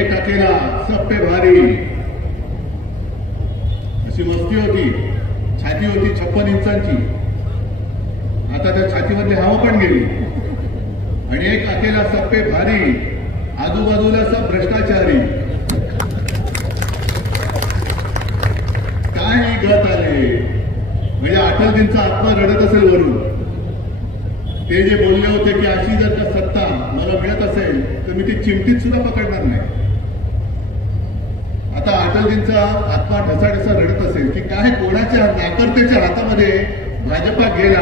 एक अकेला सब पे भारी अशी वस्ती होती. छाती होती 56 इंचांची. आता त्या छातीमधली हवा पण गेली. आणि एक अकेला सब पे भारी, आजूबाजूला सब भ्रष्टाचारी. काय गत आले. म्हणजे अटलजींचा आत्मा रडत असेल वरून. ते जे बोलले होते की अशी जर का सत्ता मला मिळत असेल तर मी ती चिमटीत सुद्धा पकडणार नाही. आता अटलजींचा आत्मा ढसाढसा रडत असेल की काय कोणाच्या नाकर्त्याच्या हातामध्ये भाजपा गेला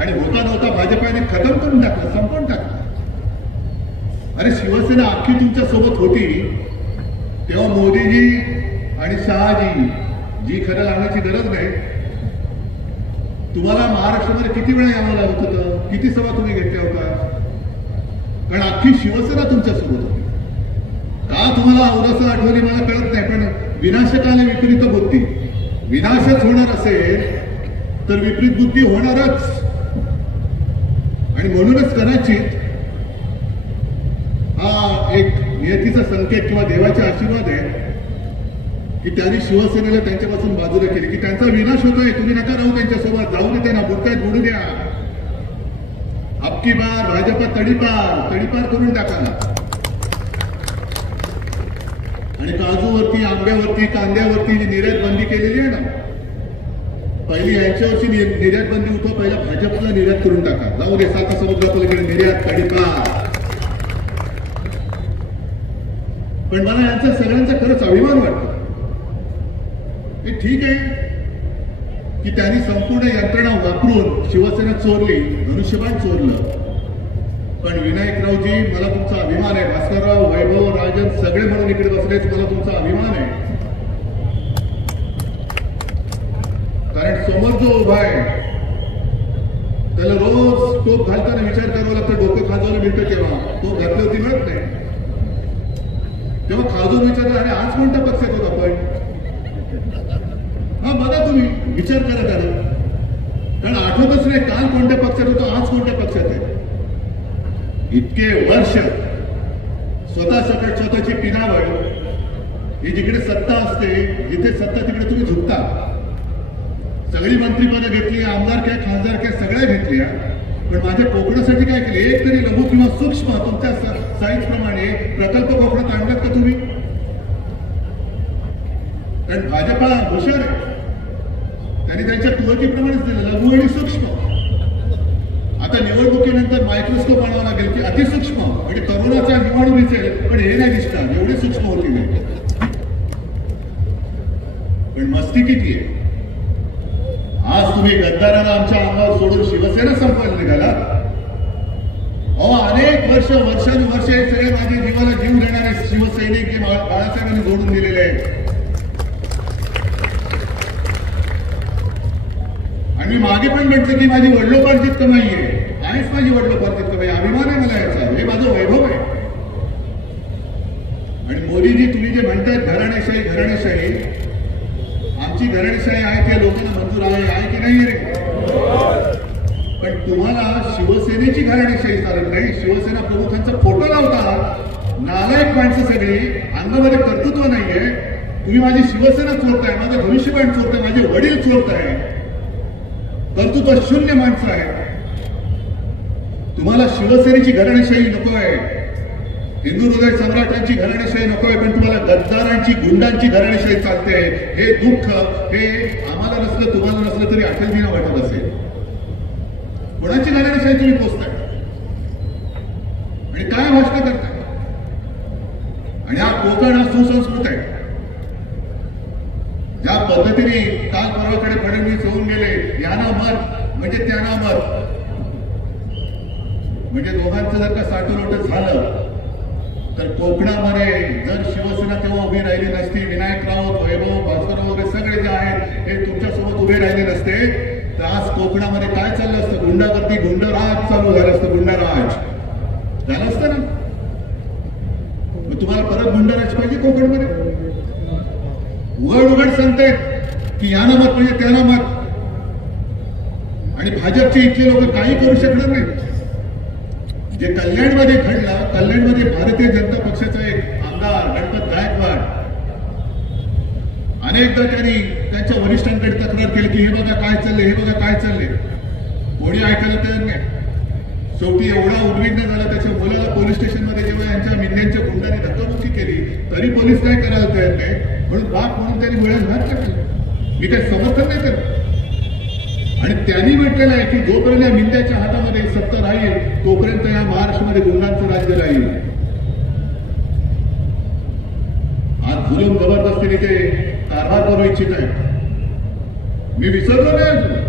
आणि होता नव्हता भाजपाने खतम करून टाकला, संपवून टाकला. अरे शिवसेना अख्खी तुमच्या सोबत होती तेव्हा मोदीजी आणि शहाजी जी खरं लावण्याची गरज नाही. तुम्हाला महाराष्ट्रामध्ये किती वेळा यावं लागत होतं, किती सभा तुम्ही घेतल्या होत्या, कारण अख्खी शिवसेना तुमच्या सोबत होती. का तुम्हाला औरसं आठवली मला कळत नाही. पण विनाशकाले विपरीत बुद्धी. विनाशच होणार असेल तर विपरीत बुद्धी होणारच. आणि म्हणूनच कदाचित हा एक नियतीचा संकेत किंवा देवाचे आशीर्वाद आहे की त्यांनी शिवसेनेला त्यांच्यापासून बाजूला केली, की त्यांचा विनाश होतोय. तुम्ही नका राहू त्यांच्यासोबत, जाऊ दे त्यांना, बुडतायत बुडू द्या. अबकी बार भाजपा तडीपार करून टाका. आणि काजूवरती, आंब्यावरती, कांद्यावरती जी निर्यात बंदी केलेली आहे ना, पहिली 80 वर्षी निर्यात बंदी उठवा, पहिला भाजपला निर्यात करून टाका. जाऊ दे साता समुद्रापलीकडे निर्यात तडीपार. पण मला यांचा सगळ्यांचा खरंच अभिमान वाटतो. हे ठीक आहे की त्यांनी संपूर्ण यंत्रणा वापरून शिवसेना चोरली, धनुष्यबाण चोरलं. पण विनायकरावजी मला तुमचा अभिमान आहे. भास्करराव, वैभव, राजन सगळे म्हणून इकडे बसलेच, मला तुमचा अभिमान आहे. कारण समोर जो उभा आहे त्याला रोज टोप घालताना विचार करावा लागतो, डोकं खाजवलं मिळतं तेव्हा. टोप घातली होती मिळत नाही तेव्हा खाजून विचारलं अरे आज कोणत्या पक्षात होत आपण. हा बघा तुम्ही विचार करा त्याला, कारण आठवतच नाही काल कोणत्या पक्षात होतो, आज कोणत्या पक्षात आहे. इतके वर्ष स्वतःची पिनावळ ही जिकडे सत्ता असते, जिथे सत्ता तिकडे तुम्ही झुकता. सगळी मंत्रीपदं घेतली, आमदार काय खासदार काय सगळ्या घेतल्या. पण माझ्या कोकणासाठी काय केले, एक तरी लघु किंवा सूक्ष्म तुमच्या साईज प्रमाणे प्रकल्प कोकणात आणलात का तुम्ही. कारण भाजपा हुशार आहे, त्यांनी त्यांच्या कुवतीप्रमाणेच दिलं लघु आणि सूक्ष्म. आता निवडणुकीनंतर मायक्रोस्कोप आणावा लागेल की अतिसूक्ष्म, म्हणजे तरुणाचा निवडून दिसेल पण हे नाही दिसणार, एवढे सूक्ष्म होती नाही. पण मस्ती किती आहे. आज तुम्ही गद्दाराला आमच्या अंगावर सोडून शिवसेना संपवायला निघाला. अनेक वर्षानुवर्ष हे सगळे माझे जीवाला जीव देणारे शिवसैनिक जे बाळासाहेबांनी जोडून दिलेले आहेत. आणि मी मागे पण म्हटलं की माझी वडिलोपार्जित कमाई आहेच, माझी वडिलोपार्जित कमाई. अभिमान आहे मला याचा, हे माझं वैभव आहे. आणि मोदीजी तुम्ही जे म्हणतायत घराणेशाही, आमची घराणेशाही आहे त्या लोकांना मंजूर आहे की नाही रे. पण तुम्हाला शिवसेनेची घराणेशाही चालत नाही. शिवसेना प्रमुखांचा फोटो लावता, नालायक माणसं सगळी, अंगामध्ये कर्तृत्व नाहीये. तुम्ही माझी शिवसेना चोरताय, माझं धनुष्यबाण चोरताय, माझे वडील चोरताय, कर्तृत्व शून्य माणसं आहे. तुम्हाला शिवसेनेची घराणेशाही नको आहे, हिंदू हृदय सम्राटांची घराणेशाही नको आहे, पण तुम्हाला गद्दारांची, गुंडांची घराणेशाही चालते. हे दुःख हे आम्हाला नसलं, तुम्हाला नसलं तरी अटलजींना वाटत असेल. कोणाची घराणेशाही तुम्ही पोचताय आणि काय भाषण करताय. आणि हा कोकण हा सुसंस्कृत आहे. ज्या पद्धतीने काल परवाकडे फडणवीस होऊन गेले, याना मत म्हणजे त्यांना मत, म्हणजे दोघांचं जर का साठोलोट झालं तर कोकणामध्ये जर शिवसेना तेव्हा उभी राहिली नसती, विनायक राऊत, वैभव, भास्करराव वगैरे सगळे जे आहेत हे तुमच्यासोबत उभे राहिले नसते, तर आज कोकणामध्ये काय चाललं असतं, गुंडागर्दी, गुंडराज चालू झालं असतं. गुंडराज झालं असतं ना. मग तुम्हाला परत गुंडराज पाहिजे कोकणमध्ये. उघड सांगतायत की यानं मत म्हणजे त्यानं मत. आणि भाजपचे इथले लोक काही करू शकणार नाही. जे कल्याणमध्ये घडलं, कल्याणमध्ये भारतीय जनता पक्षाचा एक आमदार अनेकदा त्यांनी त्यांच्या वरिष्ठांकडे तक्रार केली की हे बघा काय चाललंय, हे बघा काय चाललंय. कोणी ऐकायला तयार नाही. शेवटी एवढा उद्विग्न झाला त्याच्या मुलाला पोलीस स्टेशनमध्ये जेव्हा यांच्या मिंद्यांच्या गुंडाने धक्काबुक्की केली तरी पोलीस काय करायला तयार नाही. म्हणून बाप म्हणून त्यांनी वेळेस घात टाकलं. मी काही समर्थन नाही करत. आणि त्यांनी म्हटलेलं आहे की जोपर्यंत या मिंद्याच्या हातामध्ये सत्ता राहील तोपर्यंत या महाराष्ट्रामध्ये गुंडांचं राज्य राहील. आज जुलूम जबरदस्तीने ते कारभार करू इच्छित आहे. मी विसरलो नाही.